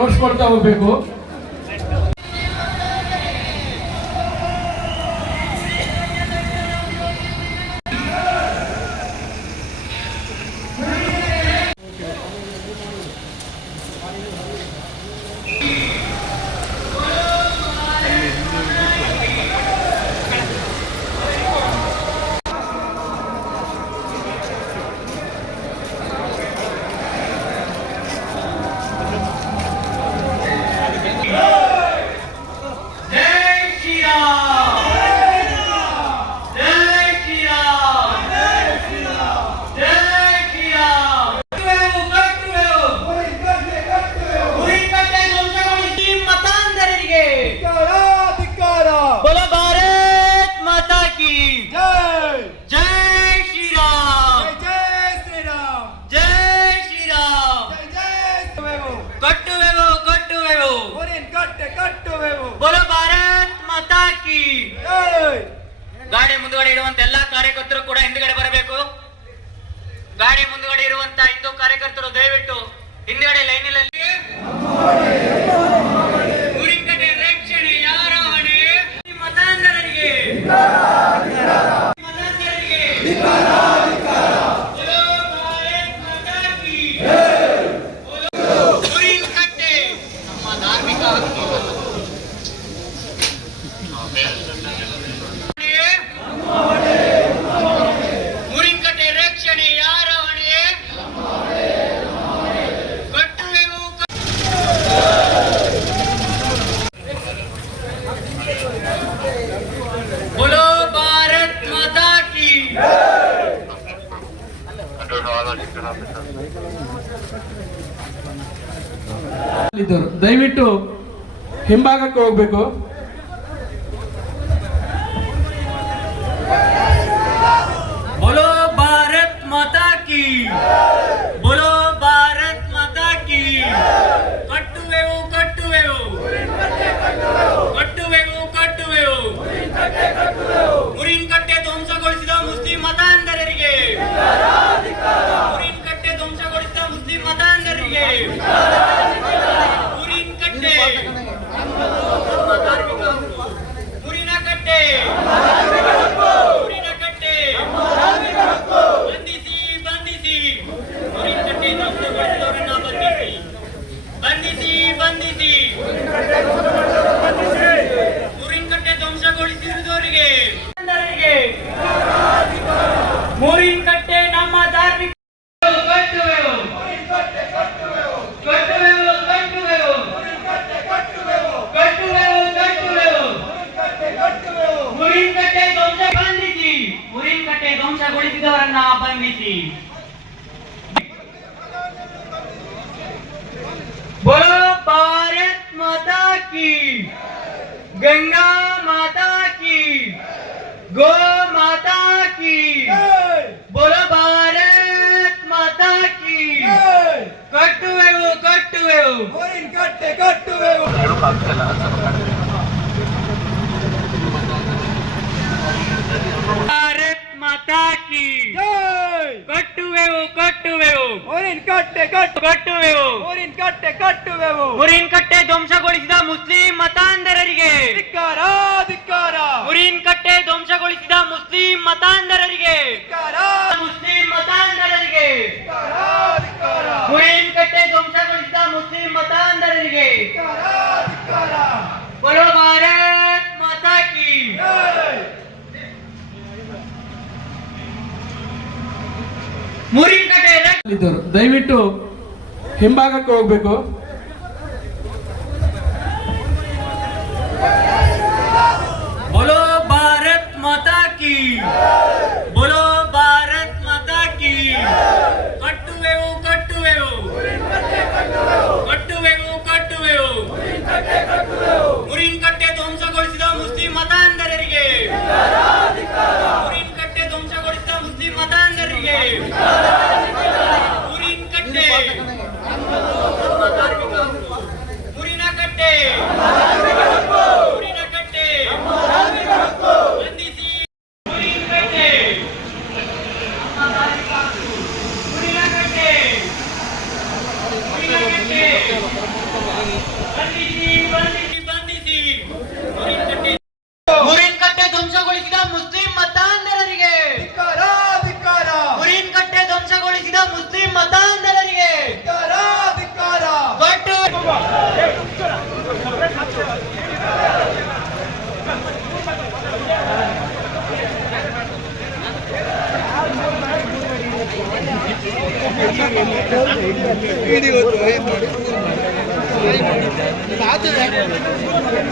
ಜೋಡಿಸ್ಕೊಳ್ತಾ ಹೋಗ್ಬೇಕು. ಗಾಡಿ ಮುಂದುಗಡೆ ಇರುವಂತ ಎಲ್ಲಾ ಕಾರ್ಯಕರ್ತರು ಕೂಡ ಹಿಂದುಗಡೆ ಬರಬೇಕು. ಗಾಡಿ ಮುಂದುಗಡೆ ಇರುವಂತ ಹಿಂದೂ ಕಾರ್ಯಕರ್ತರು ದಯವಿಟ್ಟು ಹಿಂದುಗಡೆ ಲೈನಿನಲ್ಲಿ. ಊರಿನ ರಕ್ಷಣೆ ಯಾರ ಹೊಣೆ? ಮತಾಂಧರಿಗೆ. ದಯವಿಟ್ಟು ಹಿಂಭಾಗಕ್ಕೆ ಹೋಗ್ಬೇಕು. बोलो भारत माता की, बोलो भारत माता की. ಕಟ್ಟುವೆವು ಕಟ್ಟುವೆವು ಕಟ್ಟುವೆವು ಕಟ್ಟುವೆವು ಮುರಿನ್ ಕಟ್ಟೆ ಧ್ವಂಸಗೊಳಿಸಿದ ಮುಸ್ಲಿಂ ಮತಾಂಧರಿಗೆ. ಮುರಿನ್ ಕಟ್ಟೆ ಧ್ವಂಸಗೊಳಿಸಿದ ಮುಸ್ಲಿಂ ಮತಾಂಧರಿಗೆ. ಮುರಿನ್ ಕಟ್ಟೆ ನಮ್ಮ ಧಾರ್ಮಿಕ ಹಕ್ಕು. ಮುರಿನ ಕಟ್ಟೆ ಮುರಿನ ಕಟ್ಟೆ ಬಂಧಿಸಿ ಬಂಧಿಸಿ. ಮುರಿನ್ ಕಟ್ಟೆ ಧ್ವಂಸಗೊಳಿಸಿದವರನ್ನ ಬಂಧಿಸಿ ಬಂಧಿಸಿ ಬಂಧಿಸಿ. ಮುರಿನ್ ಕಟ್ಟೆ ಧ್ವಂಸಗೊಳಿಸಿರುವವರಿಗೆ ಮುರಿನ್ ಕಟ್ಟೆ ನಮ್ಮ ಧಾರ್ಮಿಕ ಕಟ್ಟುವೆವು ಕಟ್ಟುವೆವು ಕಟ್ಟುವೆವು ಕಟ್ಟುವೆವು ಕಟ್ಟುವೆವು. ಮುರಿನ್ ಕಟ್ಟೆ ಧ್ವಂಸ ಬಂಧಿಸಿ. ಮುರಿನ್ ಕಟ್ಟೆ ಧ್ವಂಸಗೊಳಿಸಿದವರನ್ನ ಬಂಧಿಸಿ. बोलो भारत माता की, गंगा माता की, गो माता की. बोलो भारत माता की. ಕಟ್ಟುವೆವು ಕಟ್ಟುವೆವು ಮುರಿನ್ ಕಟ್ಟೆ ಕಟ್ಟುವೆವು. ಭಾರತ್ ಮಾತಾ ಕಿ ಕಟ್ಟುವೆವು ಕಟ್ಟುವೆವು ಮುರಿನ್ ಕಟ್ಟೆ ಕಟ್ಟುವೆವು. ಮುರಿನ್ ಕಟ್ಟೆ ಕಟ್ಟುವೆವು. ಮುರಿನ್ ಕಟ್ಟೆ ಧ್ವಂಸಗೊಳಿಸಿದ ಮುಸ್ಲಿಂ ಮತಾಂಧರಿಗೆ ಧಿಕ್ಕಾರ ಧಿಕ್ಕಾರ. ಮುರಿನ್ ಕಟ್ಟೆ ಧ್ವಂಸಗೊಳಿಸಿದ ಮುಸ್ಲಿಂ ಮತಾಂಧರಿಗೆ ಮುಸ್ಲಿಂ ಮತಾಂಧರಿಗೆ. ಮುರಿನ್ ಕಟ್ಟೆ ಧ್ವಂಸಗೊಳಿಸಿದ ಮುಸ್ಲಿಂ ಮತಾಂಧರಿಗೆ. बोलो भारत माता की. ಮುರಿನ್ ಕಟ್ಟೆ ದಯವಿಟ್ಟು ಹಿಂಭಾಗಕ್ಕೆ ಹೋಗ್ಬೇಕು. बोलो भारत माता की, बोलो भारत माता की. ಕಟ್ಟುವೆವು ಕಟ್ಟುವೆವು ಕಟ್ಟುವೆವು ಕಟ್ಟುವೆವು. ಮುರಿನ್ ಕಟ್ಟೆ ಧ್ವಂಸಗೊಳಿಸಿದ ಮುಸ್ಲಿಂ ಮತಾಂಧರಿಗೆ. ಮುರಿನ್ ಕಟ್ಟೆ ಧ್ವಂಸಗೊಳಿಸಿದ ಮುಸ್ಲಿಂ ಮತಾಂಧರಿಗೆ. ಮುರಿನ್ ಕಟ್ಟೆ ನಮ್ಮ ಧಾರ್ಮಿಕ ಹಕ್ಕು. ಮುರಿನ ಕಟ್ಟೆ ಮುರಿನ ಕಟ್ಟೆ ಬಂಧಿಸಿ. ಮುರಿನ್ ಕಟ್ಟೆ ನಮ್ಮ ಧಾರ್ಮಿಕ ಹಕ್ಕು. ಮುರಿನ ಕಟ್ಟೆ ಮುರಿನ ಕಟ್ಟೆ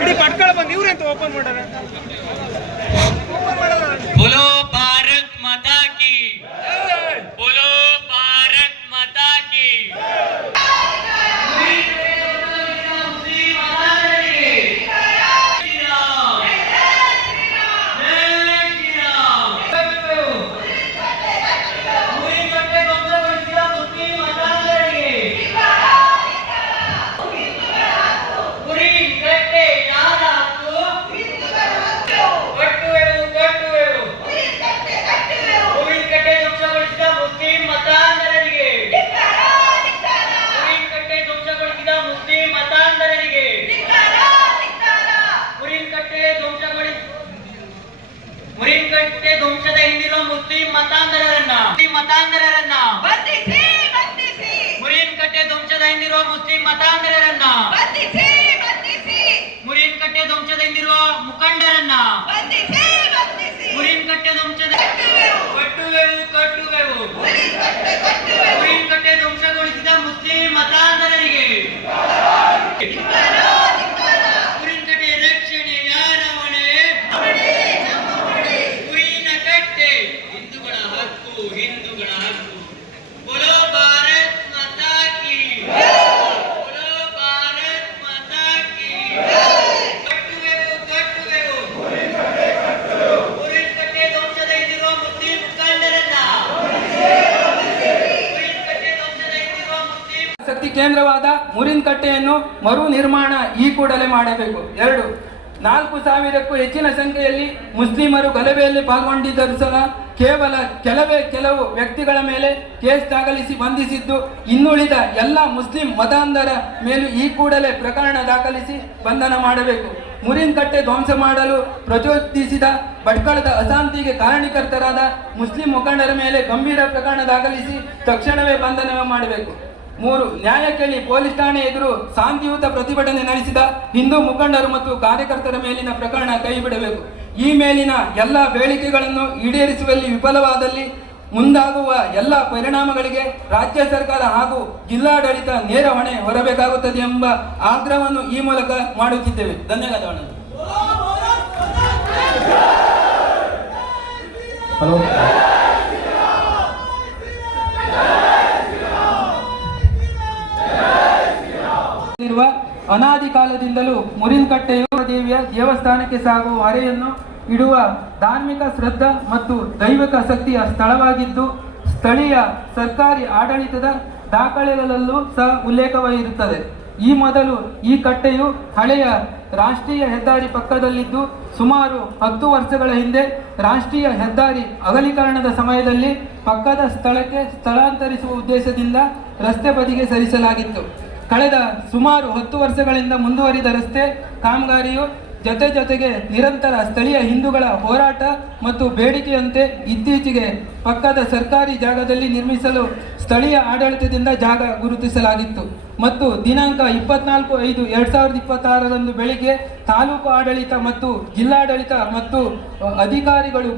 ಇಡೀ ಪಟ್ಕಳ ಬಂದು ಇವ್ರೆಂತ ಓಪನ್ ಮಾಡ್ಯಾರ. बोलो भारत माता की, बोलो भारत माता की। ಮುರಿನ್ಕಟ್ಟೆ ಧ್ವಂಸದ ಹಿಂದಿರುವ ಮುಸ್ಲಿಂ ಮತಾಂಧರರನ್ನ ಮುರಿನ್ಕಟ್ಟೆ ಧ್ವಂಸದ ಹಿಂದಿರುವ ಮುಸ್ಲಿಂ ಮತಾಂಧರರನ್ನ ಮುರಿನ್ಕಟ್ಟೆ ಧ್ವಂಸದ ಹಿಂದಿರುವ ಮುಖಂಡರನ್ನ ಮುರಿನ್ಕಟ್ಟೆ ಧ್ವಂಸದ ಕಟ್ಟುವೆವು ಮುರಿನ್ಕಟ್ಟೆ ಧ್ವಂಸಗೊಳಿಸಿದ ಮುಸ್ಲಿಂ ಮತಾಂಧರರಿಗೆ ಮುರಿನ್ಕಟ್ಟೆ ರಕ್ಷಣೆ ಯಾರ ಹೊಣೆ? ಹಿಂದೂಗಳ ಹಕ್ಕು बोलो भारत माता की, बोलो भारत माता की। ಕಟ್ಟುವೆವು ಮುರಿನ್ಕಟ್ಟೆ ಧ್ವಂಸದ ಹಿಂದಿರುವ ಮುಸ್ಲಿಂ ಮುಖಂಡರನ್ನ ಶಕ್ತಿ ಕೇಂದ್ರವಾದ ಮುರಿನ್ಕಟ್ಟೆಯನ್ನು ಮರು ನಿರ್ಮಾಣ ಈ ಕೂಡಲೇ ಮಾಡಬೇಕು. 2. 4,000ಕ್ಕೂ ಹೆಚ್ಚಿನ ಸಂಖ್ಯೆಯಲ್ಲಿ ಮುಸ್ಲಿಮರು ಗಲಭೆಯಲ್ಲಿ ಪಾಲ್ಗೊಂಡಿದ್ದರೂ ಸಹ ಕೇವಲ ಕೆಲವು ವ್ಯಕ್ತಿಗಳ ಮೇಲೆ ಕೇಸ್ ದಾಖಲಿಸಿ ಬಂಧಿಸಿದ್ದು, ಇನ್ನುಳಿದ ಎಲ್ಲ ಮುಸ್ಲಿಂ ಮತಾಂಧರ ಮೇಲೂ ಈ ಕೂಡಲೇ ಪ್ರಕರಣ ದಾಖಲಿಸಿ ಬಂಧನ ಮಾಡಬೇಕು. ಮುರಿನ್ಕಟ್ಟೆ ಧ್ವಂಸ ಮಾಡಲು ಪ್ರಚೋದಿಸಿದ ಭಟ್ಕಳದ ಅಶಾಂತಿಗೆ ಕಾರಣೀಕರ್ತರಾದ ಮುಸ್ಲಿಂ ಮುಖಂಡರ ಮೇಲೆ ಗಂಭೀರ ಪ್ರಕರಣ ದಾಖಲಿಸಿ ತಕ್ಷಣವೇ ಬಂಧನ ಮಾಡಬೇಕು. 3. ನ್ಯಾಯ ಕೇಳಿ ಪೊಲೀಸ್ ಠಾಣೆ ಎದುರು ಶಾಂತಿಯುತ ಪ್ರತಿಭಟನೆ ನಡೆಸಿದ ಹಿಂದೂ ಮುಖಂಡರು ಮತ್ತು ಕಾರ್ಯಕರ್ತರ ಮೇಲಿನ ಪ್ರಕರಣ ಕೈಬಿಡಬೇಕು. ಈ ಮೇಲಿನ ಎಲ್ಲ ಬೇಡಿಕೆಗಳನ್ನು ಈಡೇರಿಸುವಲ್ಲಿ ವಿಫಲವಾದಲ್ಲಿ ಮುಂದಾಗುವ ಎಲ್ಲ ಪರಿಣಾಮಗಳಿಗೆ ರಾಜ್ಯ ಸರ್ಕಾರ ಹಾಗೂ ಜಿಲ್ಲಾಡಳಿತ ನೇರ ಹೊಣೆ ಹೊರಬೇಕಾಗುತ್ತದೆ ಎಂಬ ಆಗ್ರಹವನ್ನು ಈ ಮೂಲಕ ಮಾಡುತ್ತಿದ್ದೇವೆ. ಧನ್ಯವಾದಗಳು. ಅನಾದಿ ಕಾಲದಿಂದಲೂ ಮುರಿನ್ಕಟ್ಟೆಯು ದೇವಿಯ ದೇವಸ್ಥಾನಕ್ಕೆ ಸಾಗುವ ಹೊರೆಯನ್ನು ಇಡುವ ಧಾರ್ಮಿಕ ಶ್ರದ್ಧಾ ಮತ್ತು ದೈವಿಕ ಶಕ್ತಿಯ ಸ್ಥಳವಾಗಿದ್ದು, ಸ್ಥಳೀಯ ಸರ್ಕಾರಿ ಆಡಳಿತದ ದಾಖಲೆಗಳಲ್ಲೂ ಸಹ ಉಲ್ಲೇಖವಾಗಿರುತ್ತದೆ. ಈ ಮೊದಲು ಈ ಕಟ್ಟೆಯು ಹಳೆಯ ರಾಷ್ಟ್ರೀಯ ಹೆದ್ದಾರಿ ಪಕ್ಕದಲ್ಲಿದ್ದು, ಸುಮಾರು 10 ವರ್ಷಗಳ ಹಿಂದೆ ರಾಷ್ಟ್ರೀಯ ಹೆದ್ದಾರಿ ಅಗಲೀಕರಣದ ಸಮಯದಲ್ಲಿ ಪಕ್ಕದ ಸ್ಥಳಕ್ಕೆ ಸ್ಥಳಾಂತರಿಸುವ ಉದ್ದೇಶದಿಂದ ರಸ್ತೆ ಬದಿಗೆ ಸರಿಸಲಾಗಿತ್ತು. ಕಳೆದ ಸುಮಾರು 10 ವರ್ಷಗಳಿಂದ ಮುಂದುವರಿದ ರಸ್ತೆ ಕಾಮಗಾರಿಯು ಜೊತೆಗೆ ನಿರಂತರ ಸ್ಥಳೀಯ ಹಿಂದೂಗಳ ಹೋರಾಟ ಮತ್ತು ಬೇಡಿಕೆಯಂತೆ ಇತ್ತೀಚೆಗೆ ಪಕ್ಕದ ಸರ್ಕಾರಿ ಜಾಗದಲ್ಲಿ ನಿರ್ಮಿಸಲು ಸ್ಥಳೀಯ ಆಡಳಿತದಿಂದ ಜಾಗ ಗುರುತಿಸಲಾಗಿತ್ತು ಮತ್ತು ದಿನಾಂಕ 24/5/2026 ಬೆಳಿಗ್ಗೆ ತಾಲೂಕು ಆಡಳಿತ ಮತ್ತು ಜಿಲ್ಲಾಡಳಿತ ಮತ್ತು ಅಧಿಕಾರಿಗಳು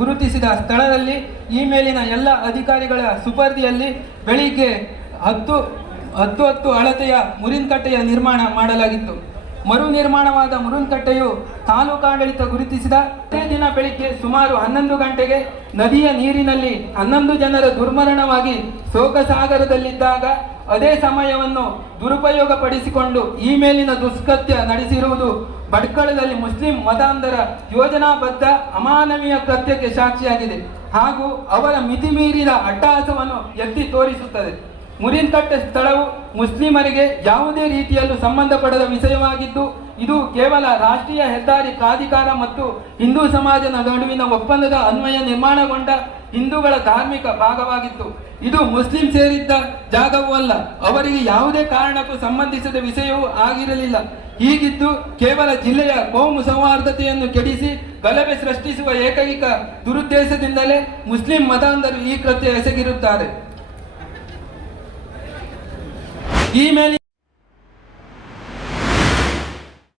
ಗುರುತಿಸಿದ ಸ್ಥಳದಲ್ಲಿ ಈ ಮೇಲಿನ ಎಲ್ಲ ಅಧಿಕಾರಿಗಳ ಸುಪರ್ದಿಯಲ್ಲಿ ಬೆಳಿಗ್ಗೆ 10 ಅಳತೆಯ ಮುರಿನ್ಕಟ್ಟೆಯ ನಿರ್ಮಾಣ ಮಾಡಲಾಗಿತ್ತು. ಮರು ನಿರ್ಮಾಣವಾದ ಮುರಿನ್ಕಟ್ಟೆಯು ತಾಲೂಕಾಡಳಿತ ಗುರುತಿಸಿದ ಅದೇ ದಿನ ಬೆಳಿಗ್ಗೆ ಸುಮಾರು 11 ಗಂಟೆಗೆ ನದಿಯ ನೀರಿನಲ್ಲಿ 11 ಜನರ ದುರ್ಮರಣವಾಗಿ ಶೋಕಸಾಗರದಲ್ಲಿದ್ದಾಗ ಅದೇ ಸಮಯವನ್ನು ದುರುಪಯೋಗಪಡಿಸಿಕೊಂಡು ಈ ಮೇಲಿನ ದುಷ್ಕೃತ್ಯ ನಡೆಸಿರುವುದು ಭಟ್ಕಳದಲ್ಲಿ ಮುಸ್ಲಿಂ ಮತಾಂಧರ ಯೋಜನಾಬದ್ಧ ಅಮಾನವೀಯ ಕೃತ್ಯಕ್ಕೆ ಸಾಕ್ಷಿಯಾಗಿದೆ ಹಾಗೂ ಅವರ ಮಿತಿಮೀರಿದ ಅಟ್ಟಹಾಸವನ್ನು ಎತ್ತಿ ತೋರಿಸುತ್ತದೆ. ಮುರಿನ್ಕಟ್ಟೆ ಸ್ಥಳವು ಮುಸ್ಲಿಮರಿಗೆ ಯಾವುದೇ ರೀತಿಯಲ್ಲೂ ಸಂಬಂಧಪಡದ ವಿಷಯವಾಗಿದ್ದು, ಇದು ಕೇವಲ ರಾಷ್ಟ್ರೀಯ ಹೆದ್ದಾರಿ ಪ್ರಾಧಿಕಾರ ಮತ್ತು ಹಿಂದೂ ಸಮಾಜದ ನಡುವಿನ ಒಪ್ಪಂದದ ಅನ್ವಯ ನಿರ್ಮಾಣಗೊಂಡ ಹಿಂದೂಗಳ ಧಾರ್ಮಿಕ ಭಾಗವಾಗಿತ್ತು. ಇದು ಮುಸ್ಲಿಂ ಸೇರಿದ್ದ ಜಾಗವೂ ಅಲ್ಲ, ಅವರಿಗೆ ಯಾವುದೇ ಕಾರಣಕ್ಕೂ ಸಂಬಂಧಿಸಿದ ವಿಷಯವೂ ಆಗಿರಲಿಲ್ಲ. ಹೀಗಿದ್ದು ಕೇವಲ ಜಿಲ್ಲೆಯ ಕೋಮು ಸೌಹಾರ್ದತೆಯನ್ನು ಕೆಡಿಸಿ ಗಲಭೆ ಸೃಷ್ಟಿಸುವ ಏಕೈಕ ದುರುದ್ದೇಶದಿಂದಲೇ ಮುಸ್ಲಿಂ ಮತಾಂಧರು ಈ ಕೃತ್ಯ ಎಸಗಿರುತ್ತಾರೆ. ಈ ಮೇಲೆ